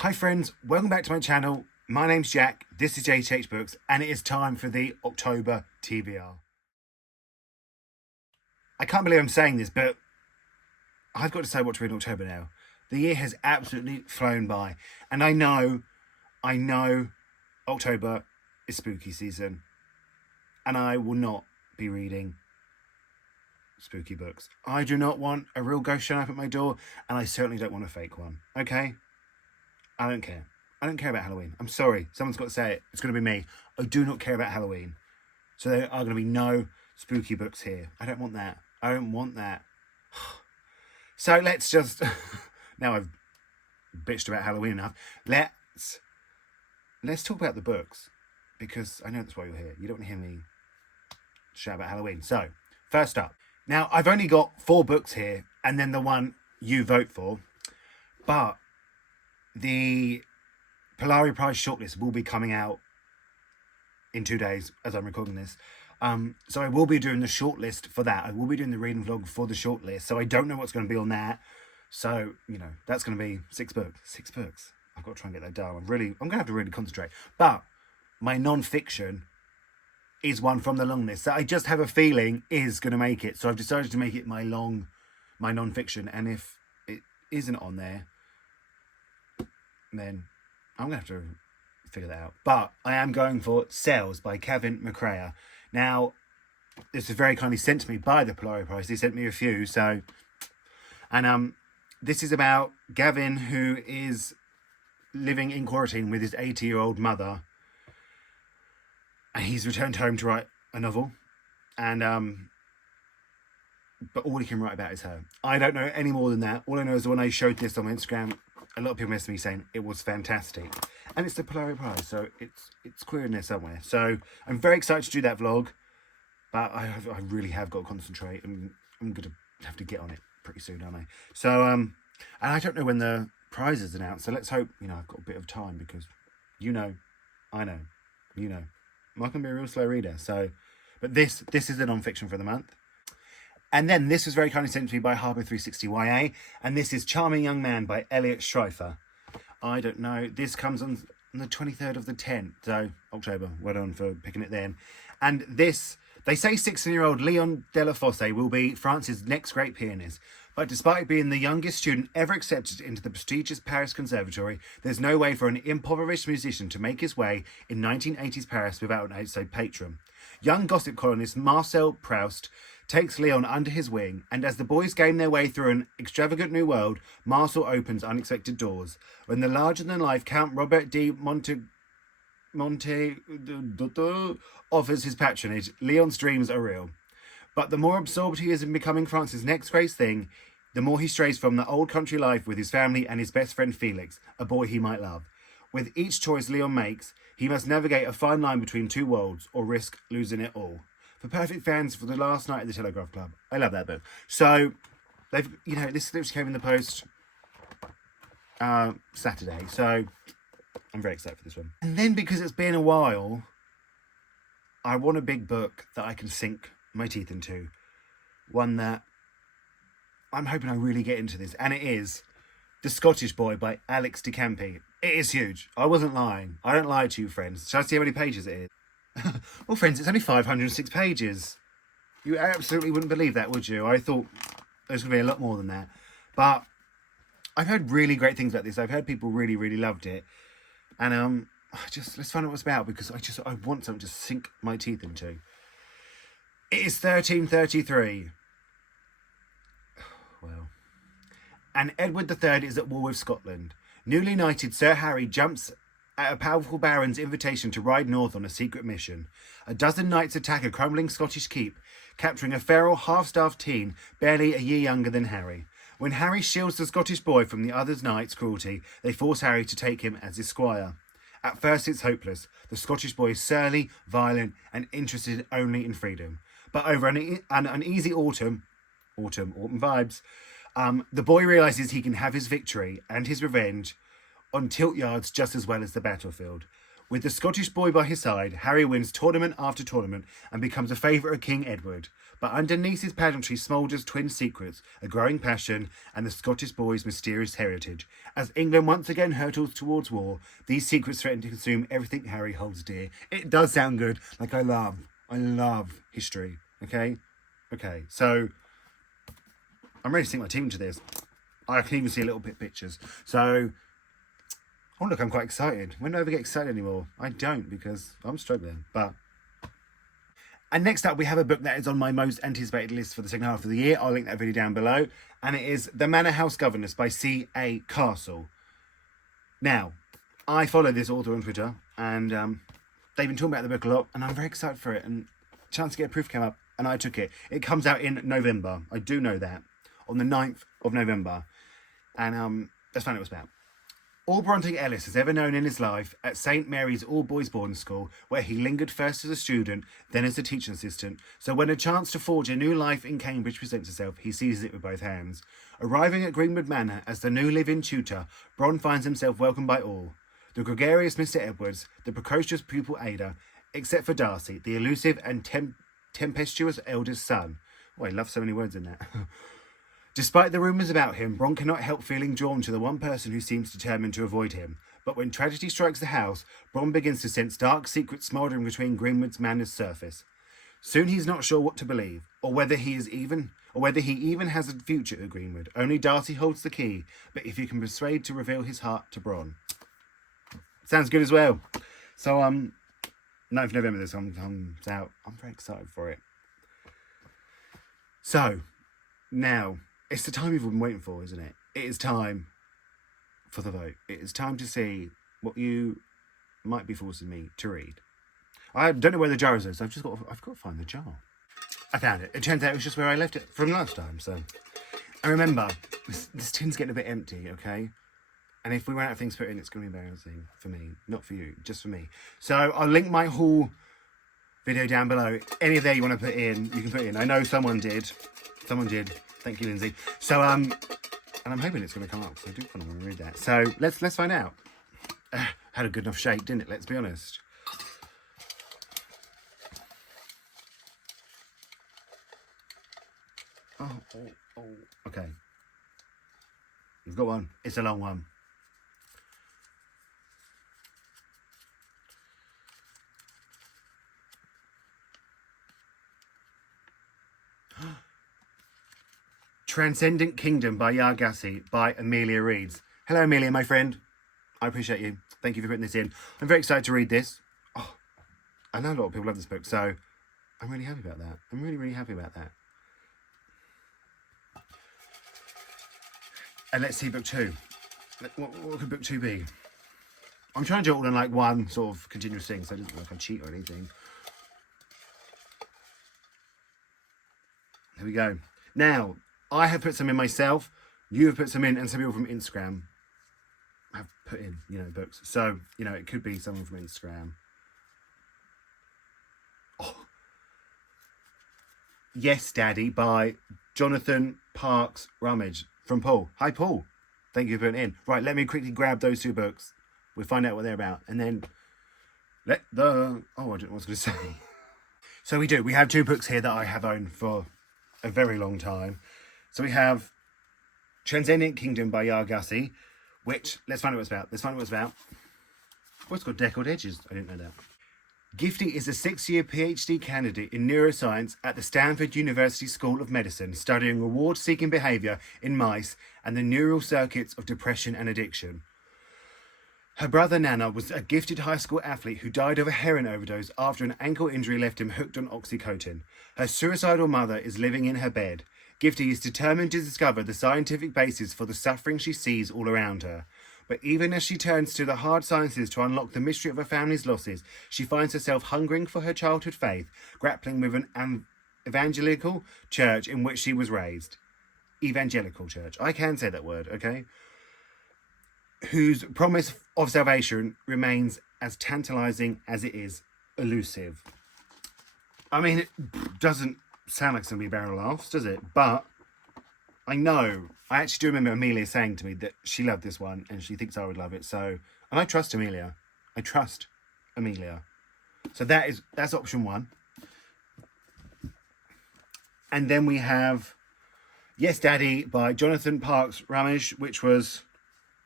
Hi friends, welcome back to my channel. My name's Jack, this is Jthbooks, and it is time for the October TBR. I can't believe I'm saying this, but I've got to say what to read in October now. The year has absolutely flown by, and I know October is spooky season, and I will not be reading spooky books. I do not want a real ghost showing up at my door, and I certainly don't want a fake one, okay? I don't care. I don't care about Halloween. I'm sorry. Someone's got to say it. It's going to be me. I do not care about Halloween. So there are going to be no spooky books here. I don't want that. I don't want that. So let's just... now I've bitched about Halloween enough. Let's talk about the books. Because I know that's why you're here. You don't want to hear me shout about Halloween. So, first up. Now, I've only got 4 books here. And then the one you vote for. But... the Polari Prize shortlist will be coming out in 2 days as I'm recording this. So I will be doing the shortlist for that. I will be doing the reading vlog for the shortlist. So I don't know what's going to be on that. So, you know, that's going to be 6 books. 6 books. I've got to try and get that down. I'm going to have to really concentrate. But my non-fiction is one from the long list that I just have a feeling is going to make it. So I've decided to make it my non-fiction. And if it isn't on there, then I'm going to have to figure that out. But I am going for Cells by Kevin McCrayer. Now, this was very kindly sent to me by the Polari Prize. They sent me a few, so... And this is about Gavin, who is living in quarantine with his 80-year-old mother. And he's returned home to write a novel. And, but all he can write about is her. I don't know any more than that. All I know is when I showed this on my Instagram, a lot of people messaged me saying it was fantastic. And it's the Polari Prize, so it's queer in there somewhere. So I'm very excited to do that vlog, but I really have got to concentrate. I'm going to have to get on it pretty soon, aren't I? So, and I don't know when the prize is announced, so let's hope, you know, I've got a bit of time because, you know, I know, you know, I'm not going to be a real slow reader. So, but this is the non-fiction for the month. And then this was very kindly sent to me by Harbour360YA. And this is Charming Young Man by Elliot Schreifer. I don't know. This comes on the 23rd of the 10th. So, October. Well done for picking it then. And this, they say 16-year-old Leon Delafosse will be France's next great pianist. But despite being the youngest student ever accepted into the prestigious Paris Conservatory, there's no way for an impoverished musician to make his way in 1980s Paris without an outside patron. Young gossip columnist Marcel Proust takes Leon under his wing, and as the boys game their way through an extravagant new world, Marcel opens unexpected doors. When the larger-than-life Count Robert de Monte offers his patronage, Leon's dreams are real. But the more absorbed he is in becoming France's next great thing, the more he strays from the old country life with his family and his best friend Felix, a boy he might love. With each choice Leon makes, he must navigate a fine line between two worlds or risk losing it all. For perfect fans for the last night at the Telegraph Club. I love that book. So, they've, you know, this literally came in the post Saturday. So, I'm very excited for this one. And then because it's been a while, I want a big book that I can sink my teeth into. One that I'm hoping I really get into this. And it is The Scottish Boy by Alex de Campi. It is huge. I wasn't lying. I don't lie to you, friends. Shall I see how many pages it is? Well, friends, it's only 506 pages. You absolutely wouldn't believe that, would you? I thought there was going to be a lot more than that. But I've heard really great things about this. I've heard people really, really loved it. And let's find out what it's about, because I want something to sink my teeth into. It is 1333. Well. And Edward III is at war with Scotland. Newly knighted Sir Harry jumps at a powerful baron's invitation to ride north on a secret mission. A dozen knights attack a crumbling Scottish keep, capturing a feral, half-starved teen barely a year younger than Harry. When Harry shields the Scottish boy from the other knights' cruelty, they force Harry to take him as his squire. At first it's hopeless. The Scottish boy is surly, violent, and interested only in freedom. But over an uneasy autumn vibes, the boy realises he can have his victory and his revenge on tilt yards just as well as the battlefield. With the Scottish boy by his side, Harry wins tournament after tournament and becomes a favourite of King Edward. But underneath his pageantry smoulders twin secrets, a growing passion, and the Scottish boy's mysterious heritage. As England once again hurtles towards war, these secrets threaten to consume everything Harry holds dear. It does sound good. Like, I love history. Okay? Okay, so I'm ready to sink my team into this. I can even see a little bit pictures. So, oh look, I'm quite excited. When do I ever get excited anymore? I don't, because I'm struggling. And next up, we have a book that is on my most anticipated list for the second half of the year. I'll link that video down below. And it is The Manor House Governess by C.A. Castle. Now, I follow this author on Twitter, and they've been talking about the book a lot, and I'm very excited for it. And chance to get a proof came up, and I took it. It comes out in November. I do know that. On the 9th of November. And that's what it was about. All Bronte Ellis has ever known in his life at St. Mary's all-boys boarding school, where he lingered first as a student, then as a teaching assistant. So when a chance to forge a new life in Cambridge presents itself, he seizes it with both hands. Arriving at Greenwood Manor as the new live-in tutor, Bron finds himself welcomed by all. The gregarious Mr. Edwards, the precocious pupil Ada, except for Darcy, the elusive and tempestuous eldest son. Oh, I love so many words in that. Despite the rumours about him, Bron cannot help feeling drawn to the one person who seems determined to avoid him. But when tragedy strikes the house, Bron begins to sense dark secrets smouldering between Greenwood's Manor's surface. Soon he's not sure what to believe, or whether he even has a future at Greenwood. Only Darcy holds the key, but if he can persuade to reveal his heart to Bron. Sounds good as well. So 9th of November this one comes out. I'm very excited for it. So, now, it's the time you've been waiting for, isn't it? It is time for the vote. It is time to see what you might be forcing me to read. I don't know where the jar is, so I've got to find the jar. I found it. It turns out it was just where I left it from last time, so. And remember, this tin's getting a bit empty, okay? And if we run out of things to put in, it's going to be embarrassing for me. Not for you, just for me. So I'll link my haul video down below. Any of there you want to put in, you can put in. I know someone did. Someone did. Thank you, Lindsay. So, and I'm hoping it's going to come up, because I do kind of want to read that. So, let's find out. Had a good enough shake, didn't it? Let's be honest. Oh. Okay. We've got one. It's a long one. Transcendent Kingdom by Gifty by Amelia Reads. Hello, Amelia, my friend. I appreciate you. Thank you for putting this in. I'm very excited to read this. Oh, I know a lot of people love this book, so I'm really happy about that. I'm really, really happy about that. And let's see book 2. What could book 2 be? I'm trying to do it all in like one sort of continuous thing, so it doesn't look like I cheat or anything. Here we go. Now, I have put some in myself, you have put some in, and some people from Instagram have put in, books. So, it could be someone from Instagram. Oh. Yes, Daddy by Jonathan Parks Rummage from Paul. Hi, Paul. Thank you for putting in. Right, let me quickly grab those 2 books. We'll find out what they're about. And then I don't know what I was going to say. So we have 2 books here that I have owned for a very long time. So we have Transcendent Kingdom by Gifty, which, let's find out what it's about. Oh, it's got deckled edges. I didn't know that. Gifty is a 6-year PhD candidate in neuroscience at the Stanford University School of Medicine, studying reward-seeking behaviour in mice and the neural circuits of depression and addiction. Her brother Nana was a gifted high school athlete who died of a heroin overdose after an ankle injury left him hooked on Oxycontin. Her suicidal mother is living in her bed. Gifty is determined to discover the scientific basis for the suffering she sees all around her. But even as she turns to the hard sciences to unlock the mystery of her family's losses, she finds herself hungering for her childhood faith, grappling with an evangelical church in which she was raised. Evangelical church. I can say that word, okay? Whose promise of salvation remains as tantalising as it is elusive. I mean, it doesn't sound like it's going to be a barrel of laughs, does it? But I actually do remember Amelia saying to me that she loved this one and she thinks I would love it. So, and I trust Amelia. So that's option 1. And then we have Yes Daddy by Jonathan Parks Ramage, which was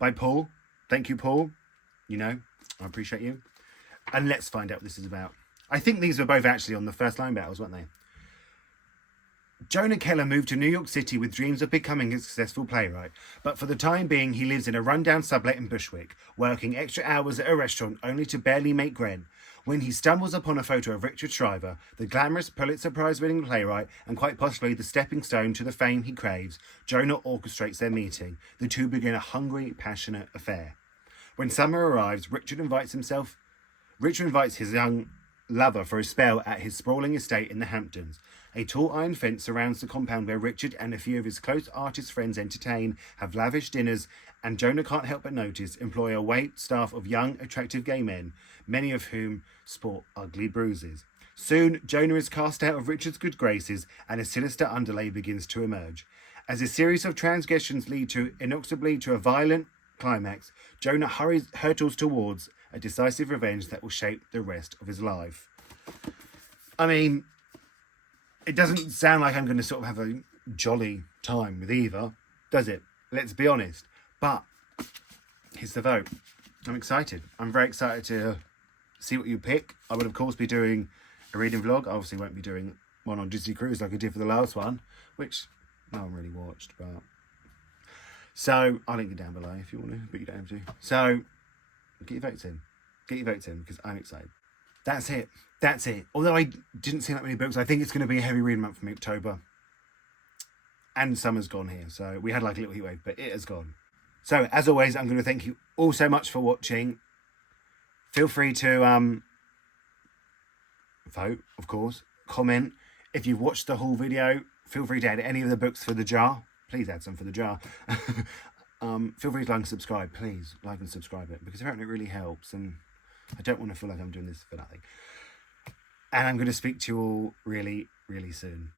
by Paul. Thank you, Paul. You know, I appreciate you. And let's find out what this is about. I think these were both actually on the first line battles, weren't they? Jonah Keller moved to New York City with dreams of becoming a successful playwright, but for the time being he lives in a rundown sublet in Bushwick, working extra hours at a restaurant only to barely make rent, when he stumbles upon a photo of Richard Shriver, the glamorous Pulitzer Prize-winning playwright and quite possibly the stepping stone to the fame he craves. Jonah orchestrates their meeting. The two begin a hungry, passionate affair. When summer arrives, Richard invites his young lover for a spell at his sprawling estate in the Hamptons. A tall iron fence surrounds the compound where Richard and a few of his close artist friends entertain, have lavish dinners, and Jonah can't help but notice employ a wait staff of young, attractive gay men, many of whom sport ugly bruises. Soon, Jonah is cast out of Richard's good graces, and a sinister underlay begins to emerge. As a series of transgressions lead inexorably to a violent climax, Jonah hurtles towards a decisive revenge that will shape the rest of his life. I mean, it doesn't sound like I'm going to sort of have a jolly time with either, does it? Let's be honest. But here's the vote. I'm excited. I'm very excited to see what you pick. I would, of course, be doing a reading vlog. I obviously won't be doing one on Disney Cruise like I did for the last one, which no one really watched. But so I'll link it down below if you want to, but you don't have to. So get your votes in. Get your votes in because I'm excited. That's it. That's it. Although I didn't see that many books, I think it's going to be a heavy reading month for me, October. And summer's gone here. So we had like a little heat wave, but it has gone. So as always, I'm going to thank you all so much for watching. Feel free to vote, of course. Comment. If you've watched the whole video, feel free to add any of the books for the jar. Please add some for the jar. Feel free to like and subscribe. Please like and subscribe it because apparently it really helps. And I don't want to feel like I'm doing this for nothing. And I'm going to speak to you all really, really soon.